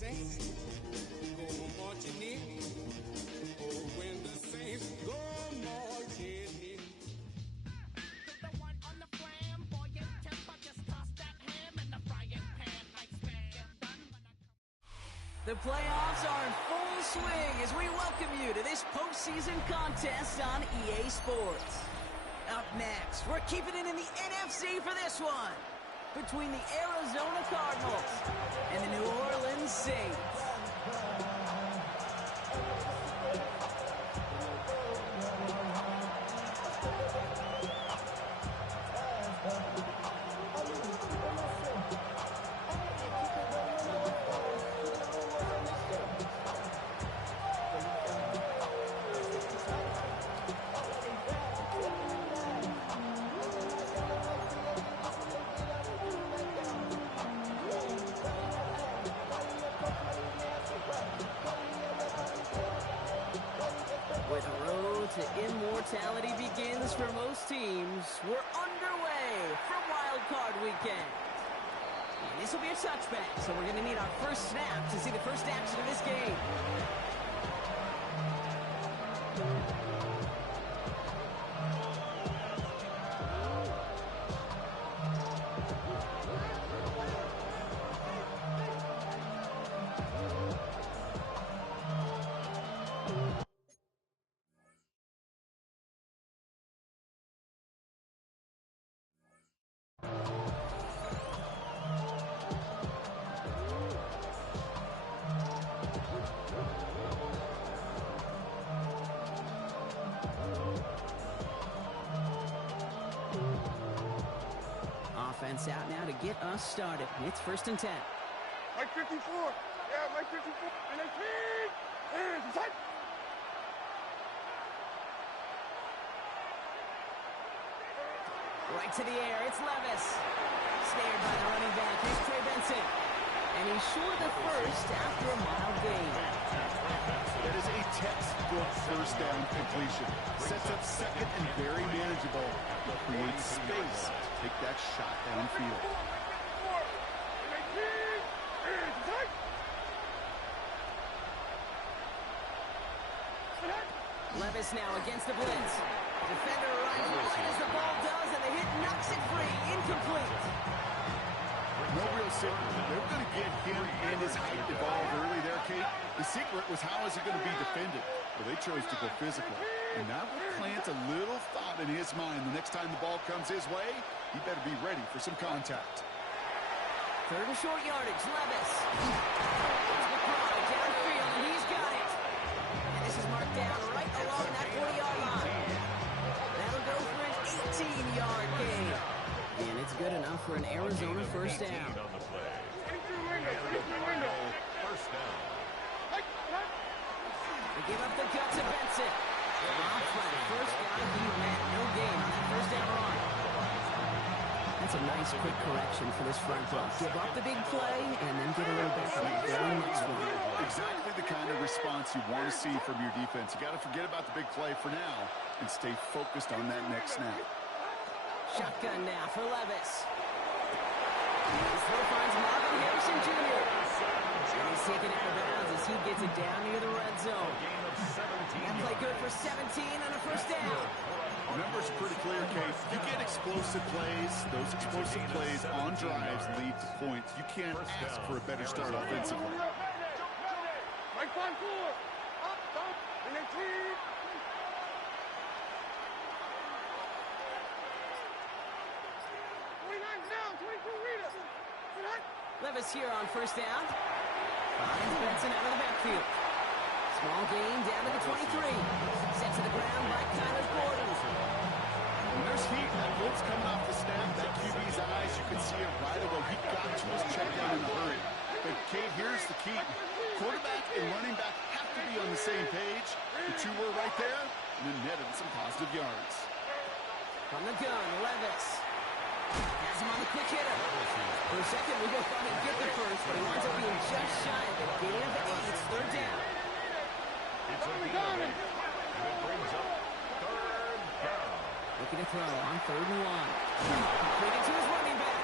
saints go marching in. Oh, when the saints go marching in. The one on the flamboyant temper, just toss that ham in the frying pan like spam. The playoffs are in full swing as we welcome you to this postseason contest on EA Sports. Up next, we're keeping it in the NFC for this one, between the Arizona Cardinals and the New Orleans Saints. Where the road to immortality begins for most teams, we're underway for Wild Card Weekend. And this will be a touchback, so we're going to need our first snap to see the first action of this game. Offense out now to get us started. It's 1st and 10. Mike 54. Yeah, Mike 54. And they feed. And it's tight. Right to the air. It's Levis. Snared by the running back. Here's Trey Benson. And he's short of the first after a mild gain. That is a textbook first down completion. Sets up second and very manageable. Creates space to take that shot downfield. Levis now against the blitz. Defender arrives right as the ball does, and the hit knocks it free. Incomplete. No real secret. They were going to get him and his height involved early there, Kate. The secret was how is it going to be defended? Well, they chose to go physical. And that will plant a little thought in his mind. The next time the ball comes his way, he better be ready for some contact. 3rd and short yardage, Levis. It's McBride downfield, and he's got it. And this is marked down right along that 40-yard line. That'll go for an 18-yard gain. And it's good enough for an Arizona first down. They give up the gut to Benson. Off by the first guy he met. No gain on that first down run. That's a nice quick correction for this front row. Give up the big play and then get a little back on the very next one. Exactly the kind of response you want to see from your defense. You got to forget about the big play for now and stay focused on that next snap. Shotgun now for Levis. His throw finds Marvin Harrison Jr. And he's taken out of bounds as he gets it down near the red zone. That play good for 17 on a first down. The numbers are pretty clear, Kate. You get explosive plays. Those explosive plays on drives lead to points. You can't ask for a better start offensively. Mike 54. Up, up, and they feed. Levis here on first down. Finds Benson out of the backfield. Small gain down to the 23. Set to the ground by Kyler Gordon. When there's heat, that blitz coming off the snap, that QB's eyes, you can see it right away. He got to his check down in a hurry. But, Kate, here's the key. Quarterback and running back have to be on the same page. The two were right there, and then netted some positive yards. From the gun, Levis. Has him on the quick hitter. For a second, we both thought he'd get the first, but he winds up being just shy of the gain of 8. It's 3rd down. It's on the gun. It brings up 3rd down. Looking to throw on 3rd and 1. Completed to his running back.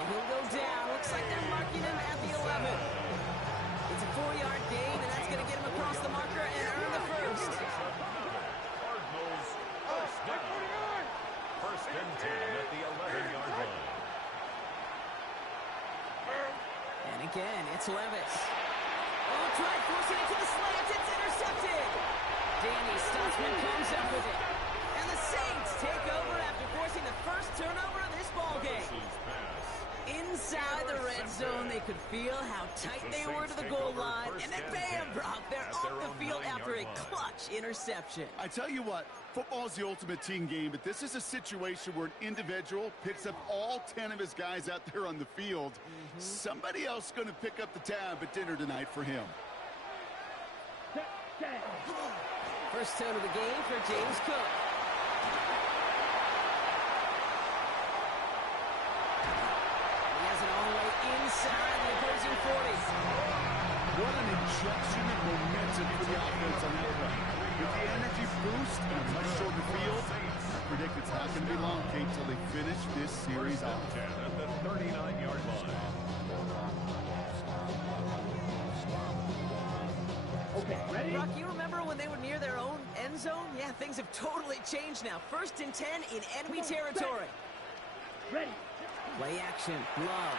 And he'll go down. Looks like they're marking him at the 11. It's a 4-yard gain, and that's going to get him across the marker and earn the first. Cardinals first down. First and 10 at the 11-yard line. And again, it's Levis. Oh, tried forcing it to the slant. It's intercepted. Danny Stutzman comes up with it. And the Saints take over after forcing the first turnover of this ballgame. Inside the red zone, they could feel how tight they were to the goal line. And then bam, Brock, they're off the field after a clutch interception. I tell you what, football is the ultimate team game, but this is a situation where an individual picks up all 10 of his guys out there on the field. Somebody else is going to pick up the tab at dinner tonight for him. First tone of the game for James Cook. He has it all the way inside the opposing 40. What an injection of momentum for the offense on that play. With the energy boost and a much shorter field, I predict it's not going to be long, Kate, till they finish this series off. 10 at the 39-yard line. Okay, ready? Brock, you remember when they were near their own end zone? Yeah, things have totally changed now. First and 10 in enemy territory. Ready. Play action. Love.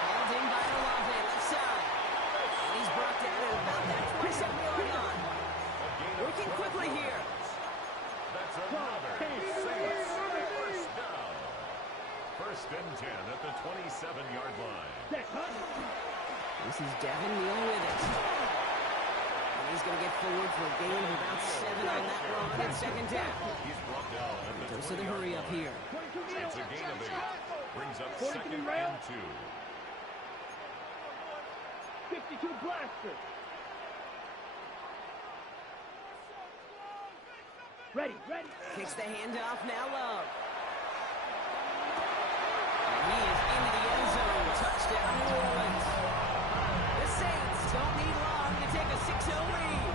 Held in by Olave, left side. And he's brought down at about that 27-yard line. Working quickly here. That's another Saints first down. First and 10 at the 27-yard line. This is Devin Neal with it. And he's going to get forward for a gain of about 7 on that run in second down. He's brought down at the Goes to the hurry up here. It's a gain of 8. Brings up second and 2. 52 blaster. Ready. Kicks the handoff, now Love. And he is into the end zone. Touchdown, New Orleans. The Saints don't need long to take a 6-0 lead.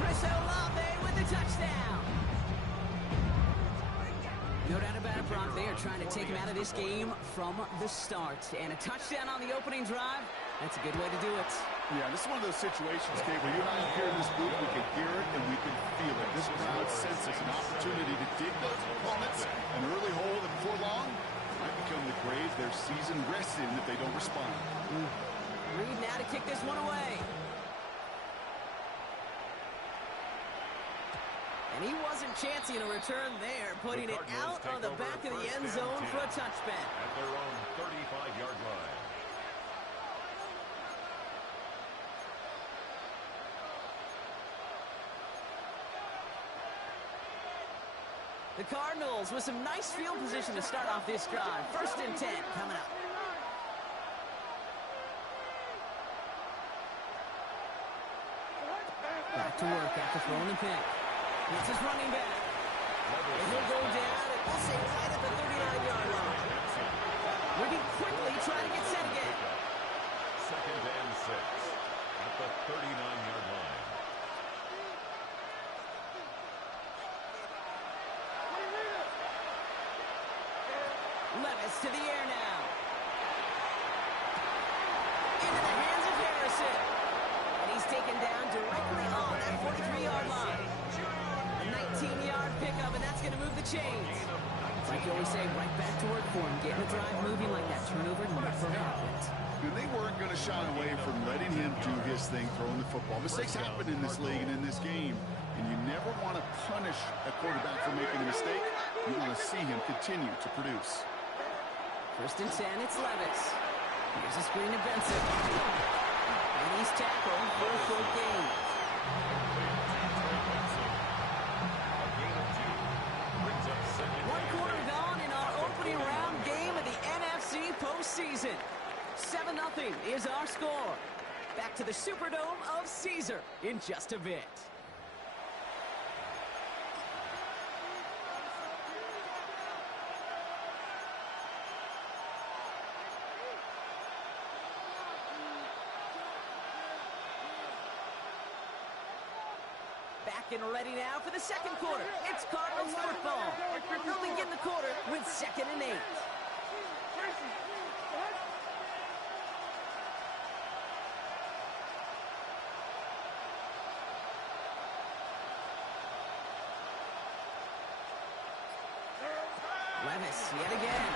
Chris Olave with the touchdown. No doubt about it, Brock. They are trying to take him out of this game from the start. And a touchdown on the opening drive, that's a good way to do it. Yeah, this is one of those situations, Kate, where you and I are here in this booth, we can hear it and we can feel it. This crowd senses an opportunity to dig those opponents an early hole that before long might become the grave their season rests in if they don't respond. Reed now to kick this one away. And he wasn't chancing a return there, putting it out on the back of the end zone for a touchback. At their own 35-yard line. The Cardinals with some nice field position to start off this drive. First and 10 coming up. Back to work after throwing the pick. It's his running back. And he'll go down, and we'll say right at the 39-yard line. We can quickly try to get set again. Second and 6 at the 39-yard line. Levis to the air now. Into the hands of Harrison. And he's taken down directly on that 43-yard line. A 19-yard pickup, and that's going to move the chains. Like you always say, right back to work for him. Getting the drive moving like that turnover never happened. And they weren't going to shy away from letting him do his thing, throwing the football. Mistakes happen in this league and in this game, and you never want to punish a quarterback for making a mistake. You want to see him continue to produce. First and 10, it's Levis. Here's a screen to Benson. And he's tackled for a short gain. One quarter gone in our opening round game of the NFC postseason. 7-0 is our score. Back to the Superdome of Caesar in just a bit. Back and ready now for the second quarter. It's Cardinals football. They'll begin the quarter with 2nd and 8. Levis, yet again.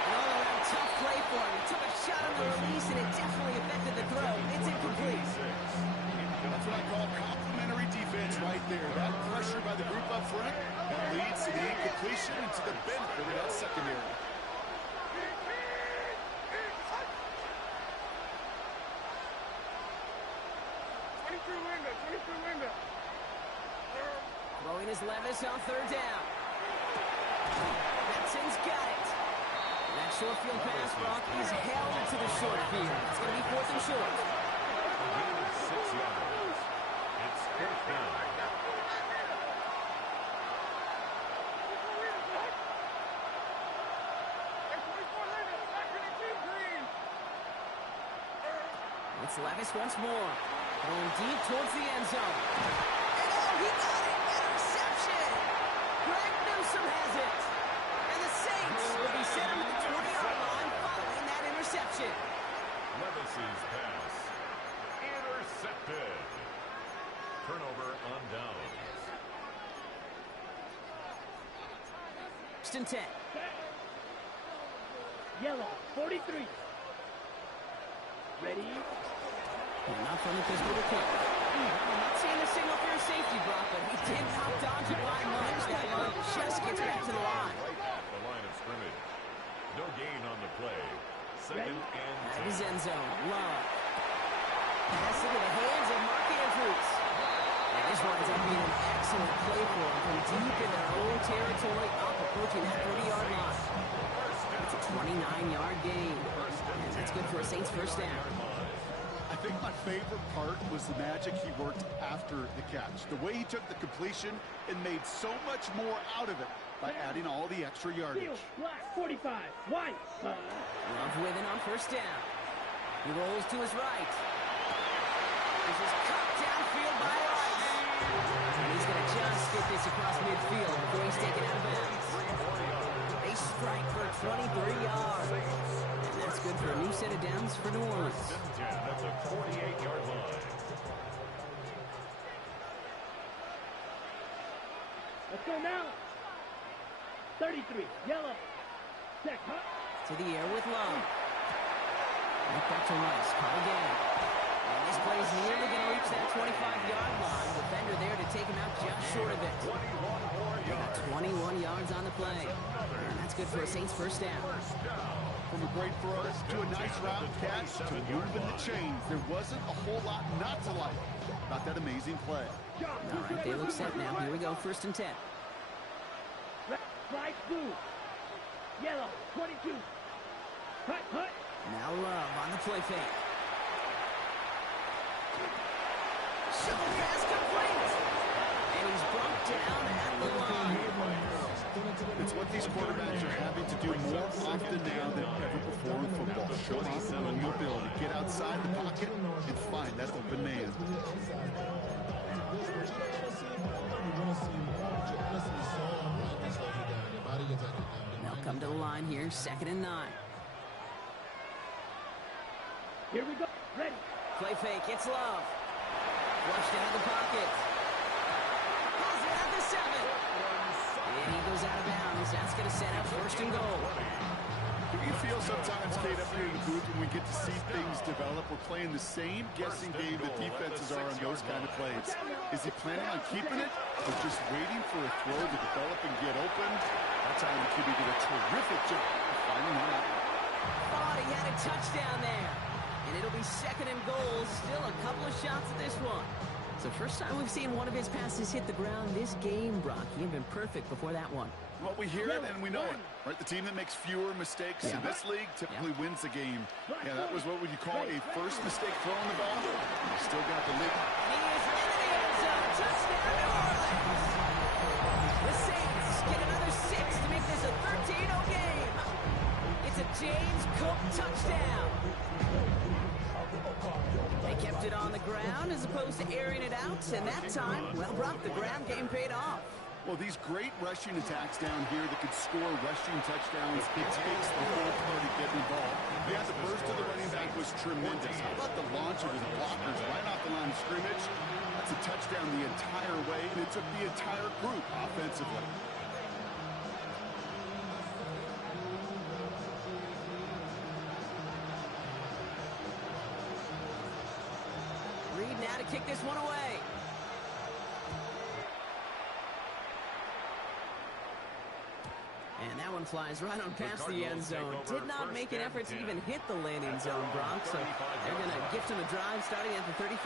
An all-around tough play for him. He took a shot on the release, and it definitely affected the throw. It's incomplete. That's what I call complimentary defense right there. That pressure by the group up front, that leads to the incompletion and to the benefit of that secondary. Throwing is Levis on third down. Benson's got it. And that short field pass, Brock, is held to the short field. It's going to be 4th and short. A gain of 6 yards. It's 4th down. It's Levis once more. Going deep towards the end zone. And oh, he got it! Interception! Greg Newsome has it! And the Saints will be set at the 20-yard line following that interception. Levis's pass. Intercepted. Turnover on downs. 1st and 10. Yellow, 43. Ready? And not from the pistol to kick. I'm not seeing a signal for a safety, Brock, but he did not dodge it by much. That one just gets back to the line. Right off the line of scrimmage. No gain on the play. 2nd and Out 10. of his end zone. Love. Pass into the hands of Mark Andrews. And this winds up being an excellent play for him from deep in their own territory, up approaching that 30-yard line. It's a 29-yard gain. And that's good for a Saints first down. I think my favorite part was the magic he worked after the catch. The way he took the completion and made so much more out of it by adding all the extra yardage. Field, black, 45. White. Love with it on first down. He rolls to his right. This is cut downfield by Rice. And he's going to just get this across midfield before he's taken out of bounds. They strike for 23 yards. And that's good for a new set of downs for New Orleans. 10 at the 48-yard line. Let's go now. 33. Yellow. Check. Hut. To the air with Love. Right back to Rice. Caught again. And this play is nearly going to reach that 25-yard line. Defender there to take him out just short of it. 21 yards on the play. And that's good for a Saints first down. From a great throw to a nice route catch to moving the chains, there wasn't a whole lot not to like about that amazing play. All right, they look set now. Here we go, 1st and 10. Fly blue. Yellow, 22. Hut, hut. Now Love on the play fake. Shovel pass complete. And he's brought down at the line. It's what these quarterbacks are having to do more often now than ever before in football. Show off their own mobility, get outside the pocket, and find that open man. They'll come to the line here, 2nd and 9. Here we go. Ready. Play fake, it's Love. Flushed out of the pocket. Has it at the 7. And he goes out of bounds. That's going to set up 1st and goal. You feel sometimes, Kate, up here in the booth when we get to see things develop, we're playing the same guessing game that defenses are on those kind of plays. Is he planning on keeping it or just waiting for a throw to develop and get open? That time the QB did a terrific job of finding that out. Thought he had a touchdown there. And it'll be 2nd and goal. Still a couple of shots at this one. So first time we've seen one of his passes hit the ground this game, Brock. He had been perfect before that one. Well, we hear it and we know it, right? The team that makes fewer mistakes in this league typically wins the game. Yeah, that was what would you call a first mistake throwing the ball. You still got the lead. He is in the end zone. Touchdown, New Orleans. The Saints get another 6 to make this a 13-0 game. It's a James Cook touchdown. They kept it on the ground as opposed to airing it out, and that time, well, Brock, the ground game paid off. Well, these great rushing attacks down here that could score rushing touchdowns, it takes the whole party getting involved. Yeah, the burst of the running back was tremendous. How about the launch of his blockers right off the line of scrimmage? That's a touchdown the entire way, and it took the entire group offensively. Reed now to kick this one away. And that one flies right on past the end zone. Did not make an effort to even hit the landing zone, Brock. So they're going to gift him a drive starting at the 35.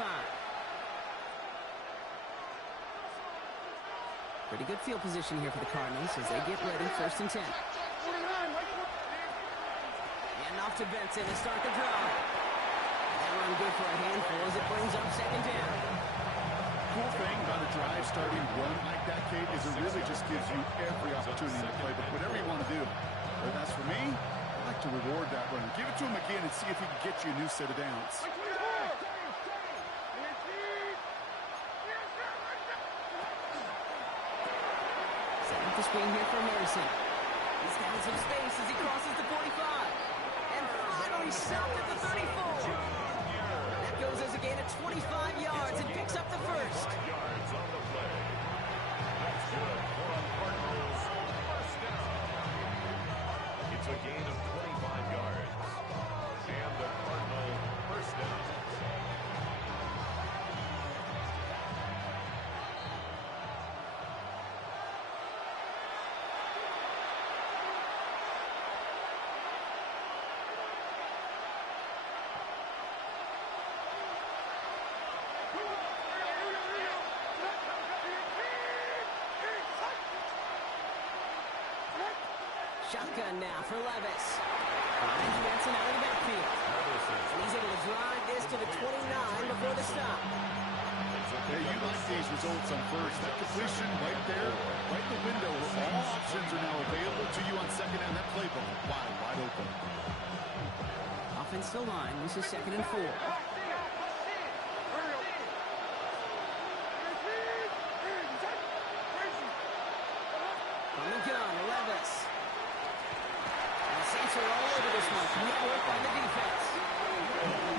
Pretty good field position here for the Cardinals as they get ready, 1st and 10. And off to Benson to start the drive. That run good for a handful as it brings up 2nd down. Cool thing about a drive starting run like that, Kate, is it really just gives you every opportunity in the playbook, whatever you want to do. But as for me, I like to reward that run. Give it to him again and see if he can get you a new set of downs. Setting up the screen here for Harrison. He's got some space as he crosses the 45. And finally stopped at the 34. That goes as a gain of 25 yards and picks up the first. 5 yards on the play. That's good for a Cardinals first down. It's a gain of 25 yards. And the Cardinal first down. Shotgun now for Levis. Finds Benson out of the backfield. And he's able to drive this to the 29 before the stop. Hey, you like these results on first. That completion right there, right in the window where all options are now available to you on 2nd down. That playbook wide open. Offensive line, this is 2nd and 4. From the gun, Levis. And the Saints are all over this one. Great work by the defense.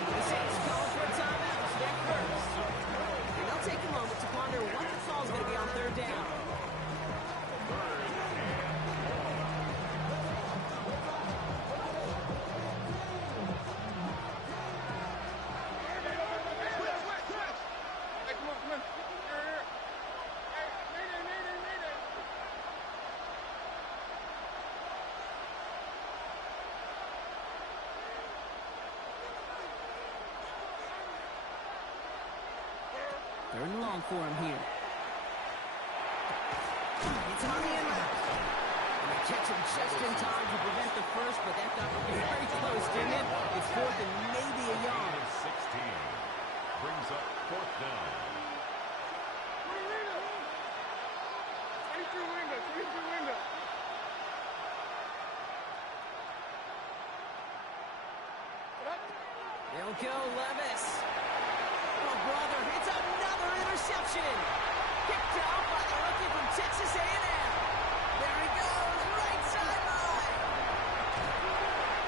The Saints calling for a timeout. They're first. And they'll take a moment to ponder what the call's going to be on 3rd down. Third and long for him here. It's on the end route. And they catch him just in time to prevent the first, but that got very close, didn't it? It's 4th and maybe a yard. 16 brings up 4th down. 22 window. They'll go Levis. Oh, brother, it's another interception. Picked off by the rookie from Texas A&M. There he goes, right sideline.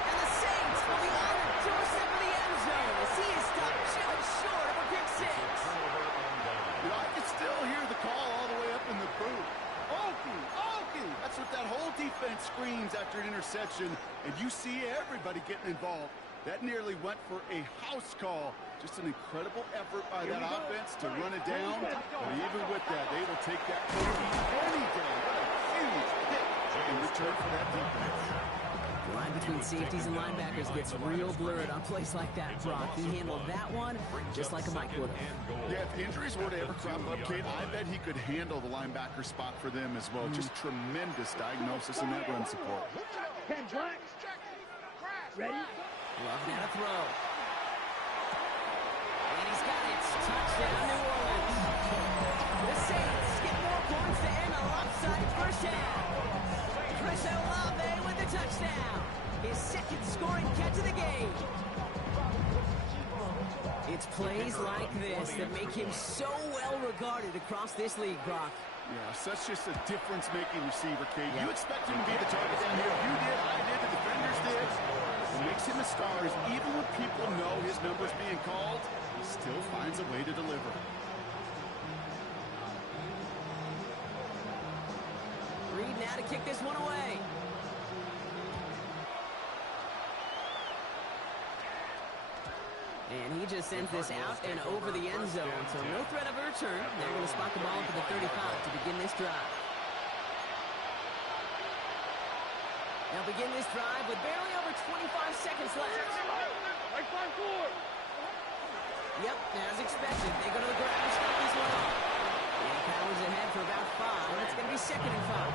And the Saints will be on the doorstep of the end zone as he is stopped just short of a pick six. You know, I can still hear the call all the way up in the booth. Okie. That's what that whole defense screams after an interception, and you see everybody getting involved. That nearly went for a house call. Just an incredible effort by that offense to run it down. But even with that, they will take that any day. What a huge hit in return for that defense. The line between safeties and linebackers gets real blurred on plays like that, Brock. He handled that one just like a Mike would have. Yeah, if injuries were to ever crop up, Kate, I bet he could handle the linebacker spot for them as well. Just tremendous diagnosis in that run support. Ready? Love now to throw. And he's got it. Touchdown, New Orleans. The Saints get more points to end a lopsided first half. Chris Olave with the touchdown. His 2nd scoring catch of the game. It's plays like this that make him so well regarded across this league, Brock. Yeah, such just a difference-making receiver, Kate. You expect him to be the target down here. You did, I did, the defenders did. What makes him a star is even when people know his number's being called, he still finds a way to deliver. Reed now to kick this one away. And he just sends this out and over the end zone. So no threat of a return. They're going to spot the ball for the 35 to begin this drive. They'll begin this drive with barely over 25 seconds left. Like 5-4. Yep, as expected. They go to the ground and stop this one off. And Powers ahead for about 5. It's going to be 2nd and 5.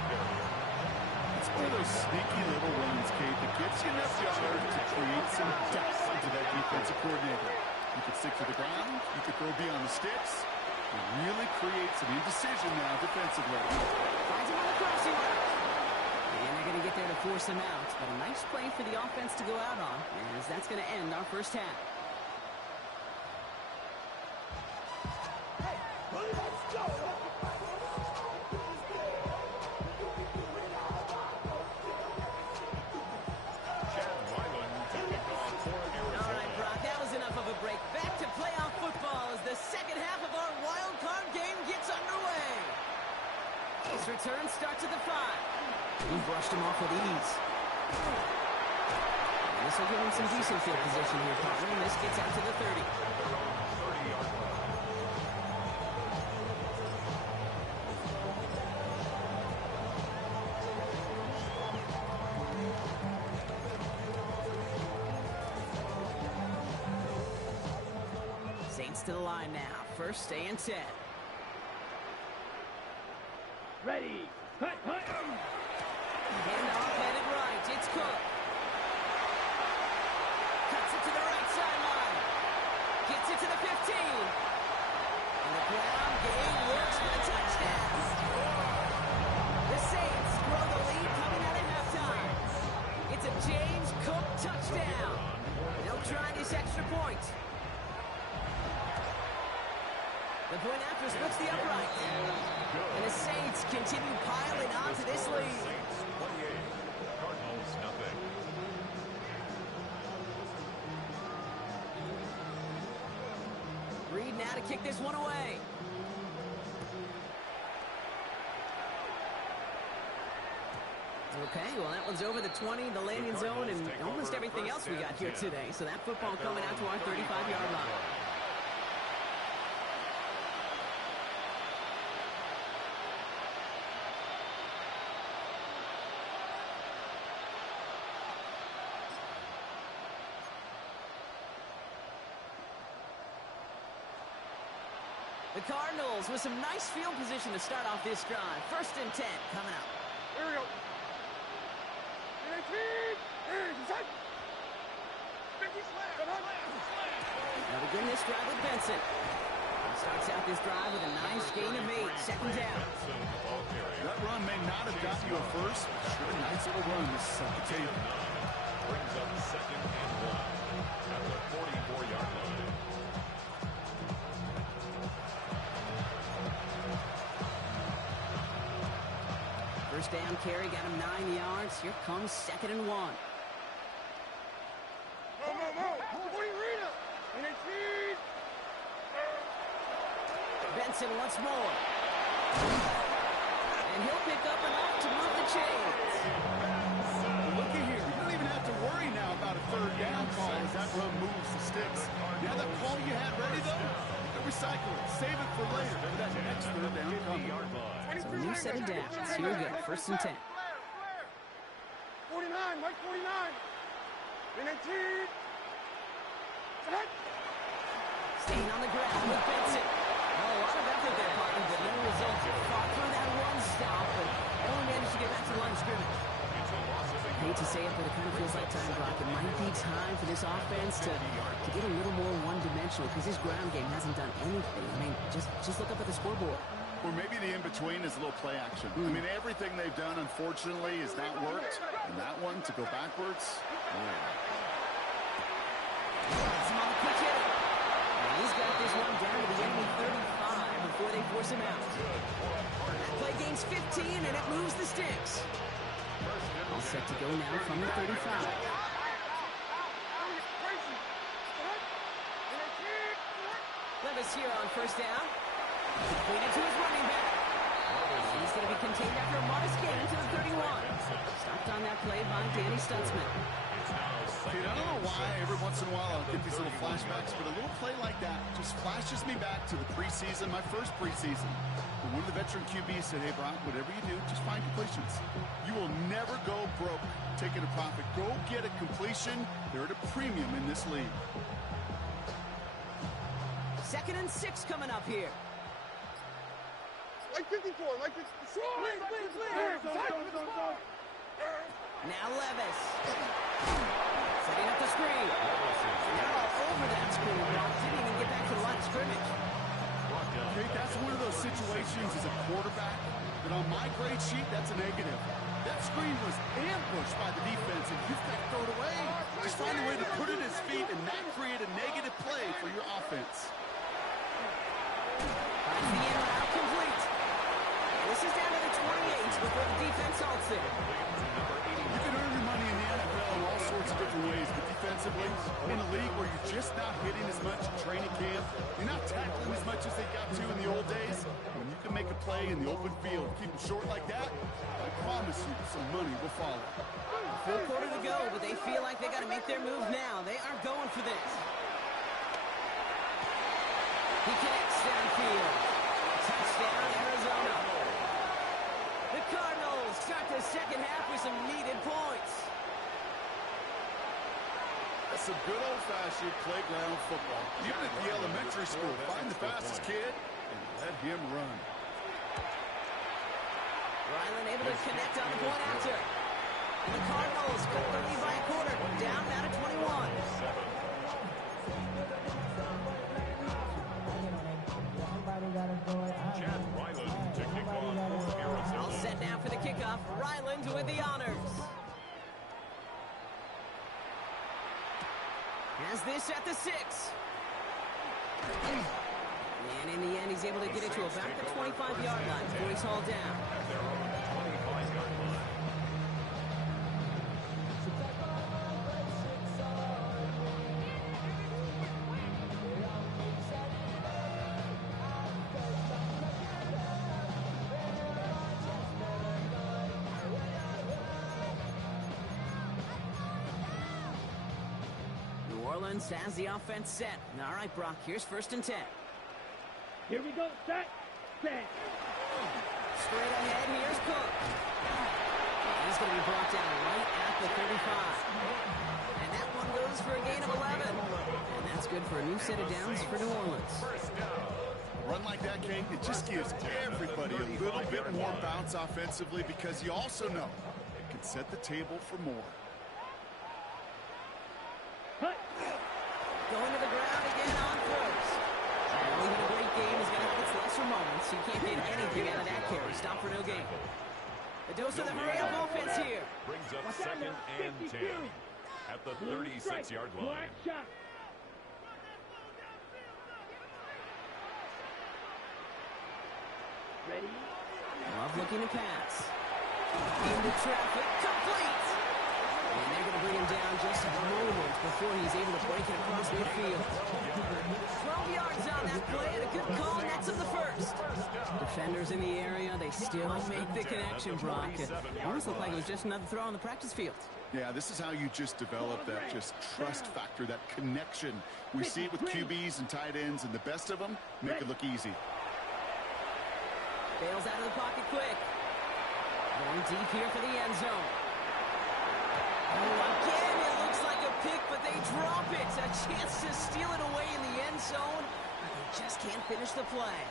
It's one of those sneaky little runs, Kate, that gets you enough yards to create some depth into that defensive coordinator. You could stick to the ground. You could throw beyond the sticks. And really create some indecision now defensively. Finds him on the crossing route. And they're going to get there to force him out. But a nice play for the offense to go out on, as that's going to end our first half. Let's go! Back to playoff football as the second half of our wild card game gets underway. His return starts at the 5. He brushed him off with ease. And this will give him some decent field position here, partner, and this gets out to the 30. Saints to the line now. First and 10. Ready. Handoff headed right. It's Cook. Cuts it to the right sideline. Gets it to the 15. And the ground game works for the touchdown. The Saints grow the lead coming out of halftime. It's a James Cook touchdown. They'll try this extra point. The point after splits the upright. And the Saints continue piling on to this lead. Saints 28, Cardinals nothing. Reed now to kick this one away. Okay, well that one's over the 20, the landing zone, and almost everything else we got here today. So that football coming out to our 35-yard line. The Cardinals with some nice field position to start off this drive. First and 10 coming up. Here we go. 18. Now begin this drive with Benson. He starts out this drive with a nice gain of 8. Second down. That run may not have gotten you a first, but sure a nice little run to set the table. Brings up 2nd and 1 at the 44-yard line. First down carry, got him 9 yards. Here comes 2nd and 1. Benson once more. And he'll pick up enough to move the chains. Looky here. You don't even have to worry now about a third down call as that run moves the sticks. Now that call you had ready, though, you can recycle it. Save it for later for that next third down coming. So a new set of downs. Here we go. First and 10. 49, Mike 49. 19. Staying on the ground with Benson. Well, a lot of effort there, partner, but no results. Fought through that one stop, but only managed to get back to the line of scrimmage. I hate to say it, but it kind of feels like time, Brock. It might be time for this offense to get a little more one-dimensional because this ground game hasn't done anything. I mean, just look up at the scoreboard. Or maybe the in-between is a little play action. I mean, everything they've done, unfortunately, has not worked. And that one, to go backwards, Some on the quick hit. And he's got this one down to the enemy 35. before they force him out. Play gains 15, and it moves the sticks. All set to go now from the 35. Levis here on first down. Completed to his running back. He's going to be contained after a modest gain to the 31. Stopped on that play by Danny Stutzman. Dude, I don't know why every once in a while I'll get these little flashbacks, but a little play like that just flashes me back to the preseason, my first preseason. And one of the veteran QBs said, hey, Brock, whatever you do, just find completions. You will never go broke taking a profit. Go get a completion. They're at a premium in this league. 2nd and 6 coming up here. Like 54, like 54. Now Levis. Setting up the screen. Now all over that screen. Brock didn't even get back to the line of scrimmage. Okay, that's one of those situations as a quarterback that on my grade sheet, that's a negative. That screen was ambushed by the defense, and you've got to throw it away. Just find a way to put it at his feet and not create a negative play for your offense. Finds the end route complete. And this is down to the 28 before the defense halts it. You can earn your money in the NFL in all sorts of different ways, but defensively, in a league where you're just not hitting as much in training camp, you're not tackling as much as they got to in the old days, when you can make a play in the open field, keep them short like that, I promise you some money will follow. Full quarter to go, but they feel like they got to make their move now. They aren't going for this. He connects downfield. Touchdown, Arizona. The Cardinals start the second half with some needed points. That's some good old-fashioned playground football. Even at the elementary school, find the fastest kid and let him run. Ryland able to connect on the point after. And the Cardinals cut the lead by a quarter. Down now to 21. Chad Ryland to kick off for Arizona. All set now for the kickoff. Ryland with the honors. Has this at the 6. And in the end, he's able to get it to about the 25-yard line before he's hauled down. They're on the 25-yard line. New Orleans has the offense set. All right, Brock, here's 1st and 10. Here we go, set. Straight ahead, here's Cook. He's going to be brought down right at the 35. And that one goes for a gain of 11. And that's good for a new set of downs for New Orleans. A run like that, Kate, it just gives everybody a little bit more bounce offensively because you also know it can set the table for more. Going to the ground again on first. Well, even a great game is going to have its lesser moments. You can't get anything out of that carry. Stop for no gain. The dose of the hurry-up offense here. Brings up 2nd and 10 at the 36-yard line. Ready? Love looking to pass. Into traffic. Complete. And they're going to bring him down just a moment before he's able to break it across midfield. 12 yards on that play and a good call nets him the 1st. Defenders in the area, they still make the connection, Brock. It almost looked like it was just another throw on the practice field. Yeah, this is how you just develop that just trust factor, that connection. We see it with QBs and tight ends, and the best of them make it look easy. Bails out of the pocket quick. Going deep here for the end zone. Oh, again, it looks like a pick, but they drop it. A chance to steal it away in the end zone, but they just can't finish the play.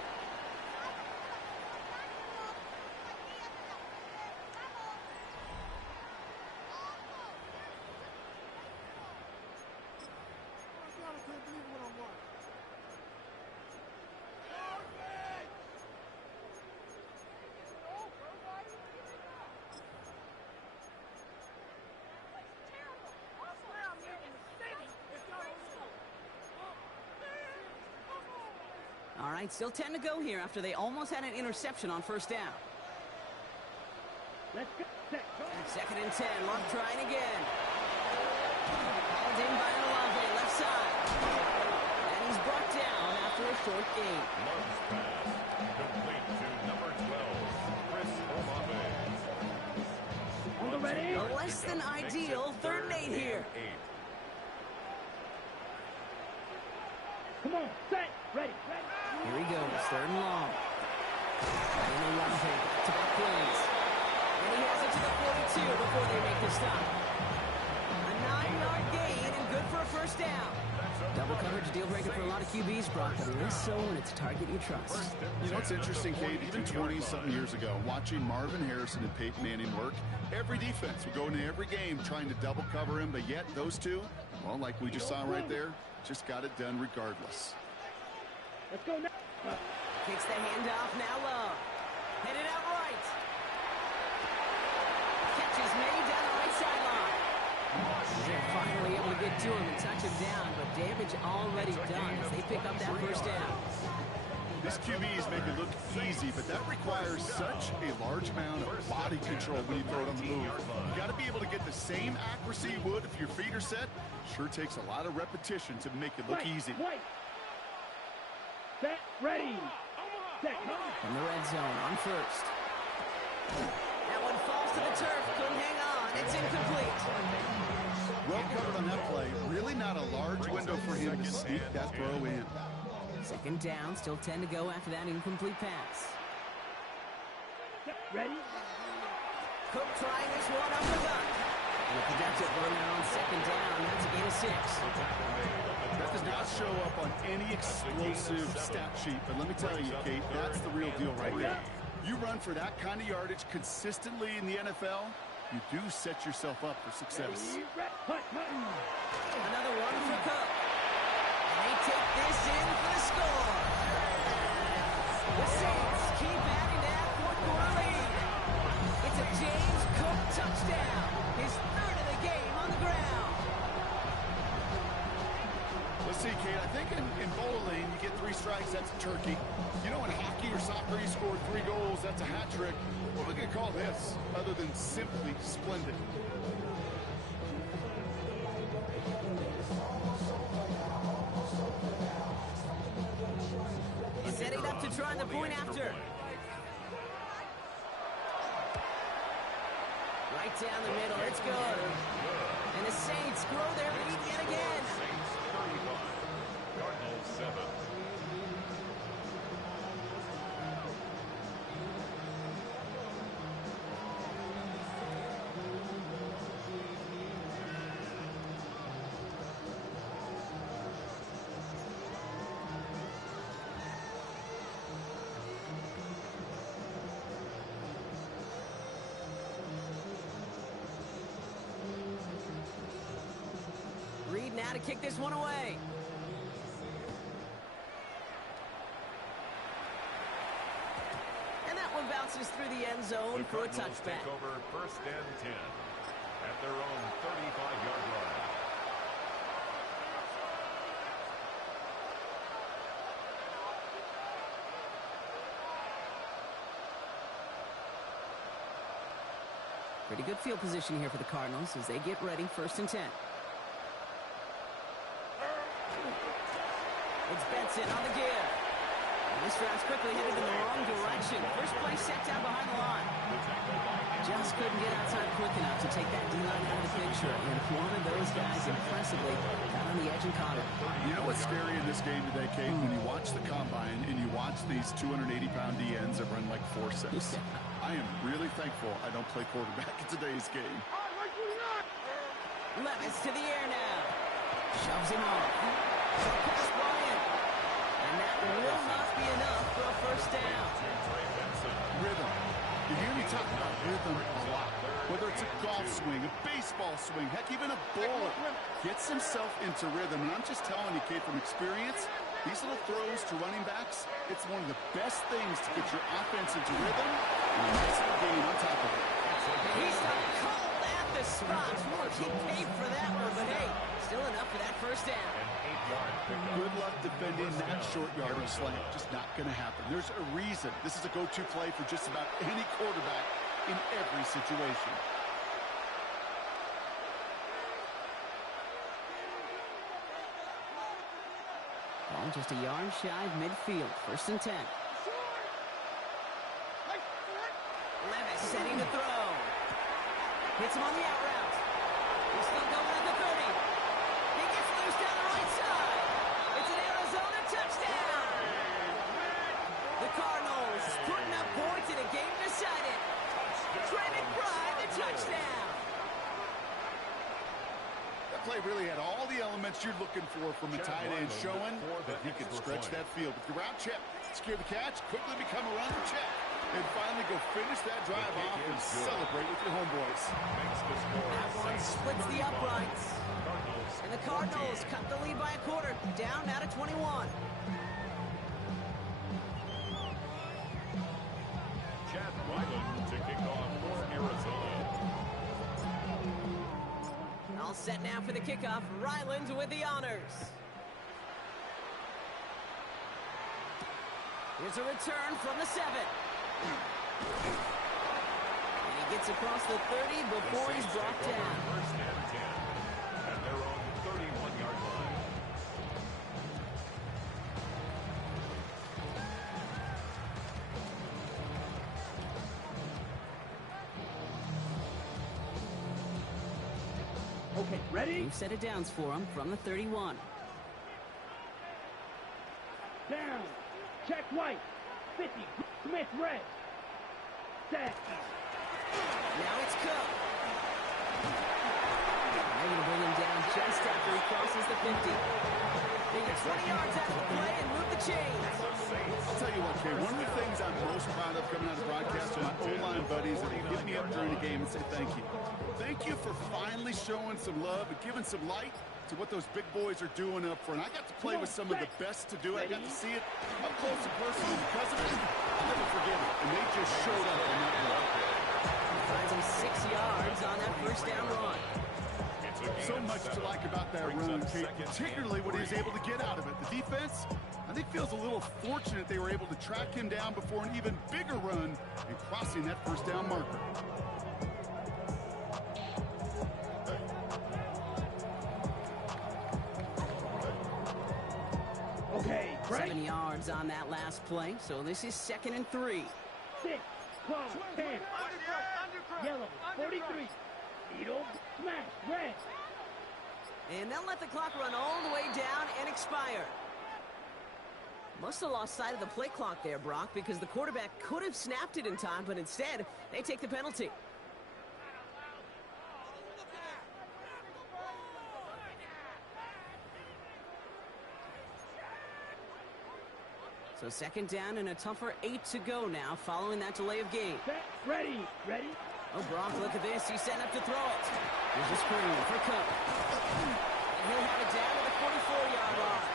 right, still 10 to go here after they almost had an interception on first down. Let's go. Second and 10, Luck trying again. Hauled in by Olave, left side. And he's brought down after a short gain. Love's pass complete to number 12, Chris Olave. On the ready. A less than ideal 3rd and 8 here. Come on, set, ready. Here he goes, 3rd and long. And Olave, back-to-back plays. And he has it to the 42 before they make the stop. A 9-yard gain and good for a first down. Double coverage deal breaker for a lot of QBs, Brock, but less so when it's a target you trust. You know what's interesting, Kate? Even 20-something years ago, watching Marvin Harrison and Peyton Manning work, every defense would go into every game trying to double cover him, but yet those two, well, like we just saw right there, just got it done regardless. Let's go now. Kicks the handoff, now Love. Headed out right. Catch is made down the right sideline. They're finally able to get to him and touch him down, but damage already done as they pick up that first down. These QBs make it look easy, but that requires such a large amount of body control when you throw it on the move. You got to be able to get the same accuracy you would if your feet are set. Sure takes a lot of repetition to make it look easy. Set, ready. Set, in the red zone on first. That one falls to the turf. Couldn't hang on. It's incomplete. Well covered on that play. Really not a large window for him to sneak that throw in. Second down, still 10 to go after that incomplete pass. ready. Cook trying this one up the gut. And a productive run there on second down. That's a gain of 6. That does not show up on any explosive stat sheet, but let me tell you, Kate, that's the real deal right there. You run for that kind of yardage consistently in the NFL, you do set yourself up for success. Another one for Cook. And they take this in for the score. The Saints keep adding to that fourth-quarter lead. It's a James Cook touchdown. His third of the game on the ground. Let's see, Kate, I think in bowling, you get 3 strikes, that's a turkey. You know, in hockey or soccer, you score 3 goals, that's a hat trick. What are we going to call this, other than simply splendid? Setting up to try the point after. Right down the middle, it's good. And the Saints grow their lead yet again. Saints 31, Cardinals 7. Reed now to kick this one away. And that one bounces through the end zone for a Cardinals touchback. take over first and 10 at their own 35-yard line. Pretty good field position here for the Cardinals as they get ready, first and 10. It's Benson on the gear. And this round's quickly headed in the wrong direction. First play set down behind the line. Just couldn't get outside quick enough to take that D-line out of the picture. And one of those guys impressively got on the edge and caught it. You know what's scary in this game today, Kate? When you watch the combine and you watch these 280-pound DNs that run like forceps. I am really thankful I don't play quarterback in today's game. Levis to the air now. Shoves him off. Pass Bryant. And that will not be enough for a first down. Rhythm. You hear me talk about rhythm a lot. Whether it's a golf swing, a baseball swing, heck, even a bowler gets himself into rhythm. And I'm just telling you, Kate, from experience, these little throws to running backs, it's one of the best things to get your offense into rhythm and a nice little game on top of it. He's cold at the spot. He paid for that one, but hey, still enough for that first down. Good luck defending that short yardage slant. Just not going to happen. There's a reason. This is a go-to play for just about any quarterback in every situation. Ball just a yard shy of midfield. 1st and 10. Levis setting to throw. Hits him on the out route. He's still going at the 30. He gets loose down the right side. It's an Arizona touchdown. The Cardinals putting up points in a game decided. Trey McBride, the touchdown. That play really had all the elements you're looking for from a tight end, showing that he can stretch that field. With the route check, secure the catch, quickly become a runner check, and finally go finish that drive off and celebrate with your homeboys. That one splits the uprights. And the Cardinals cut the lead by a quarter, down now to 21. Chad Ryland to kick off for Arizona. All set now for the kickoff. Ryland with the honors. Here's a return from the 7. And he gets across the 30 before he's brought down. 1st and 10 at their own 31-yard line. Okay, ready? 2 set of downs for him from the 31. Down. Check right. 50. Smith red. Set. Now it's Cook. They're going to bring him down just after he crosses the 50. They get 20 yards out of the play and move the chains. I'll tell you what, Kay, one of the things I'm most proud of coming out of broadcast are my O-line buddies that hit me up during the game and say thank you. Thank you for finally showing some love and giving some light to what those big boys are doing up front. I got to play with some of the best to do it. I got to see it up close and personal because of it. I'll never forget it. And they just showed up on that run. Finds him 6 yards on that 1st down run. So much to like about that run, Kate, particularly what he was able to get out of it. The defense, I think, feels a little fortunate they were able to track him down before an even bigger run and crossing that 1st down marker. Okay, ready? 7 yards on that last play, so this is 2nd and 3. 6, 12, 10. Yellow, 43. Needle, smash, red. And they'll let the clock run all the way down and expire. Must have lost sight of the play clock there, Brock, because the quarterback could have snapped it in time, but instead, they take the penalty. So 2nd down and a tougher 8 to go now following that delay of game. Set, ready, ready. Oh, Brock, look at this. He's setting up to throw it. Here's a screen for Cook. And he'll have it down to the 44-yard line.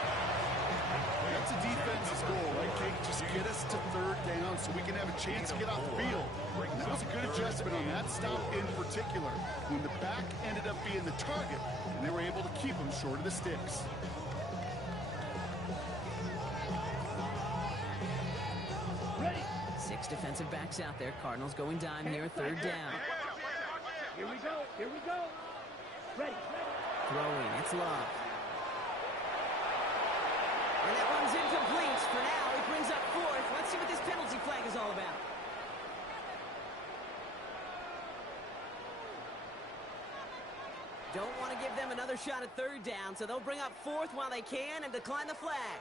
That's a defense's goal, right, Kate? Just get us to 3rd down so we can have a chance to get off the field. And that was a good adjustment on that stop in particular, when the back ended up being the target, and they were able to keep him short of the sticks. Ready. 6 defensive backs out there. Cardinals going dime here, 3rd down. Here we go, here we go. Ready, ready. Throwing, it's Love. And that runs incomplete. For now, he brings up 4th. Let's see what this penalty flag is all about. Don't want to give them another shot at 3rd down, so they'll bring up 4th while they can and decline the flag.